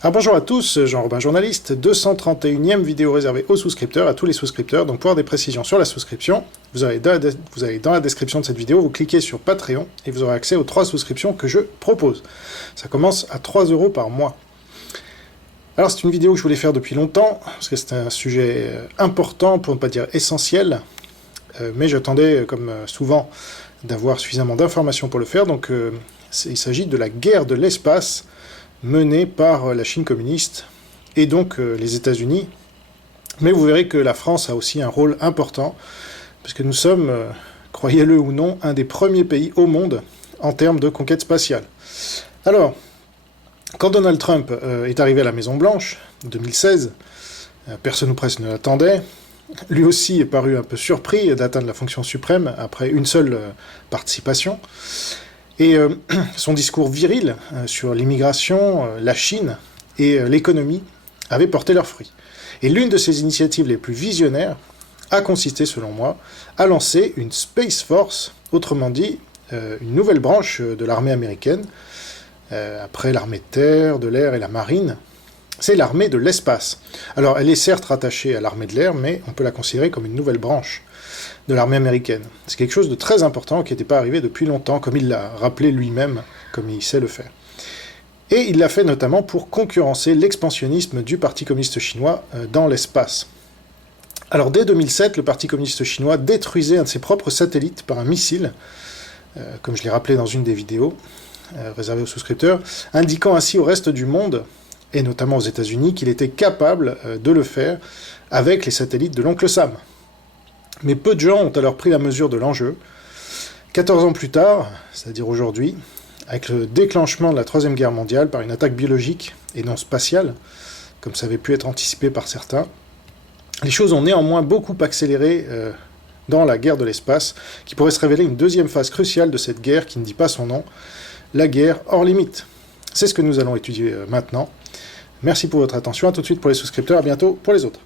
Alors bonjour à tous, Jean-Robin journaliste, 231e vidéo réservée aux souscripteurs, à tous les souscripteurs. Donc pour avoir des précisions sur la souscription, vous allez dans la description de cette vidéo, vous cliquez sur Patreon et vous aurez accès aux 3 souscriptions que je propose. Ça commence à 3 € par mois. Alors c'est une vidéo que je voulais faire depuis longtemps, parce que c'est un sujet important, pour ne pas dire essentiel, mais j'attendais, comme souvent, d'avoir suffisamment d'informations pour le faire. Donc il s'agit de la guerre de l'espace menée par la Chine communiste et donc les États-Unis. Mais vous verrez que la France a aussi un rôle important, parce que nous sommes, croyez-le ou non, un des premiers pays au monde en termes de conquête spatiale. Alors, quand Donald Trump est arrivé à la Maison-Blanche, en 2016, personne ou presque ne l'attendait. Lui aussi est paru un peu surpris d'atteindre la fonction suprême après une seule participation. Et son discours viril sur l'immigration, la Chine et l'économie avait porté leurs fruits. Et l'une de ses initiatives les plus visionnaires a consisté, selon moi, à lancer une Space Force, autrement dit, une nouvelle branche de l'armée américaine, après l'armée de terre, de l'air et la marine. C'est l'armée de l'espace. Alors, elle est certes rattachée à l'armée de l'air, mais on peut la considérer comme une nouvelle branche de l'armée américaine. C'est quelque chose de très important qui n'était pas arrivé depuis longtemps, comme il l'a rappelé lui-même, comme il sait le faire. Et il l'a fait notamment pour concurrencer l'expansionnisme du Parti communiste chinois dans l'espace. Alors, dès 2007, le Parti communiste chinois détruisait un de ses propres satellites par un missile, comme je l'ai rappelé dans une des vidéos réservées aux souscripteurs, indiquant ainsi au reste du monde, et notamment aux États-Unis, qu'il était capable de le faire avec les satellites de l'oncle Sam. Mais peu de gens ont alors pris la mesure de l'enjeu. 14 ans plus tard, c'est-à-dire aujourd'hui, avec le déclenchement de la Troisième Guerre mondiale par une attaque biologique et non spatiale, comme ça avait pu être anticipé par certains, les choses ont néanmoins beaucoup accéléré dans la guerre de l'espace, qui pourrait se révéler une deuxième phase cruciale de cette guerre qui ne dit pas son nom, la guerre hors limite. C'est ce que nous allons étudier maintenant. Merci pour votre attention, à tout de suite pour les souscripteurs, à bientôt pour les autres.